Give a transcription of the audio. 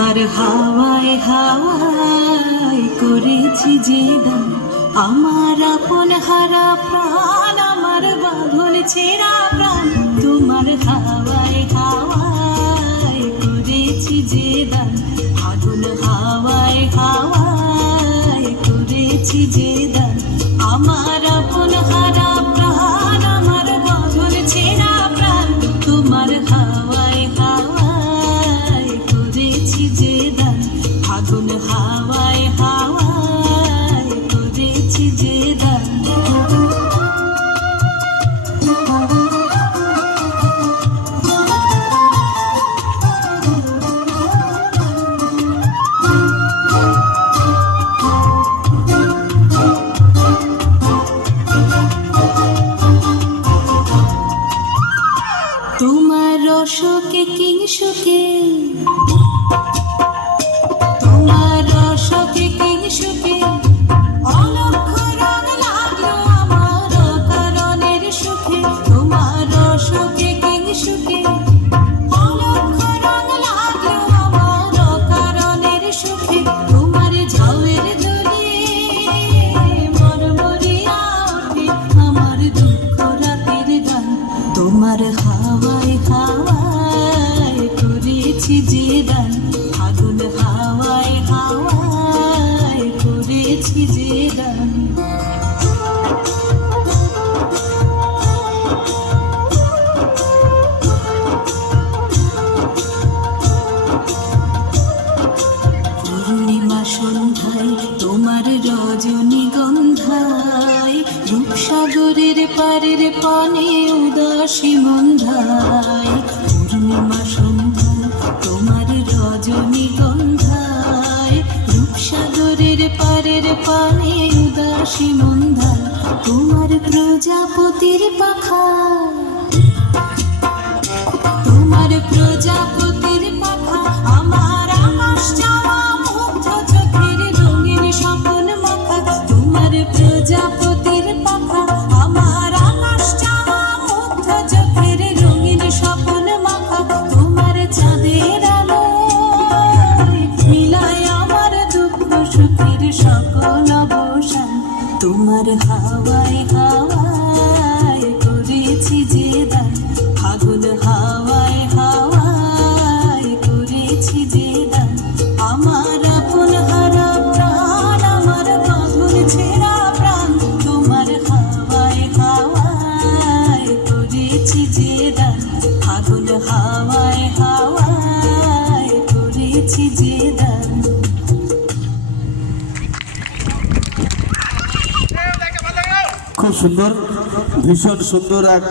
তোমার হাওয়ায় হাওয়ায় করেছি যে দান, আমার আপন হারা প্রাণ, আমার বাঁধন ছেঁড়া প্রাণ। তোমার হাওয়ায় হাওয়ায় করেছি যে দান, আগুন হাওয়ায় হাওয়ায় করেছি যে দান, আমার আপন হারা প্রাণ, আমার বাঁধন ছেঁড়া প্রাণ। তোমার হাওয়ায় হাওয়ায় করেছি যে দান, আগুন হাওয়ায় হাওয়ায় করেছি যে দান। তোমার রসকে কিংসুকে, তোমার রসকে কিংসুকে অলক্ষ রং লাগলো আমার কারণের সুখে। তোমার রসকে কিংসুকে অলক্ষ রং লাগলো আমার কারণের সুখে। তোমার ঝাউয়ের দোলে মরমরিয়া ওঠে আমার দুঃখ রাতের গান। তোমার হাওয়ায় হাওয়ায় করেছি যে দান, আগুন হাওয়ায় হাওয়ায় করেছি যে দান। পূর্ণিমা সন্ধ্যায় তোমার রজনীগন্ধায়, রূপসাগরের পারের পানে উদাসী মন্ধায়। পূর্ণিমা সন্ধ্যায় তোমার রজনীগন্ধায়, রূপসাগরের পারের পানে উদাসী মন্ধায়। তোমার প্রজাপতির পাখা, তোমার প্রজাপতির পাখা আমার আকাশ চাওয়া মুগ্ধ চোখের রঙিন স্বপ্ন মাখা। তোমার প্রজাপতির পাখা আমার আকাশ চাওয়া মুগ্ধ চোখের রঙিন স্বপ্ন মাখা। তোমার চাঁদের আলো মিলায় আমার দুঃখ সুখের সকল অবসান। তোমার হাওয়ায় হাওয়ায় করেছি যে দান, আগুন হাওয়ায় হাওয়ায় করেছি যে দান, আমার আপন হারা প্রাণ, আমার বাঁধন ছেঁড়া প্রাণ। তোমার হাওয়ায় হাওয়ায় করেছি যে দান, আগুন হাওয়ায় হাওয়ায় করেছি যে দান। খুব সুন্দর, ভীষণ সুন্দর এক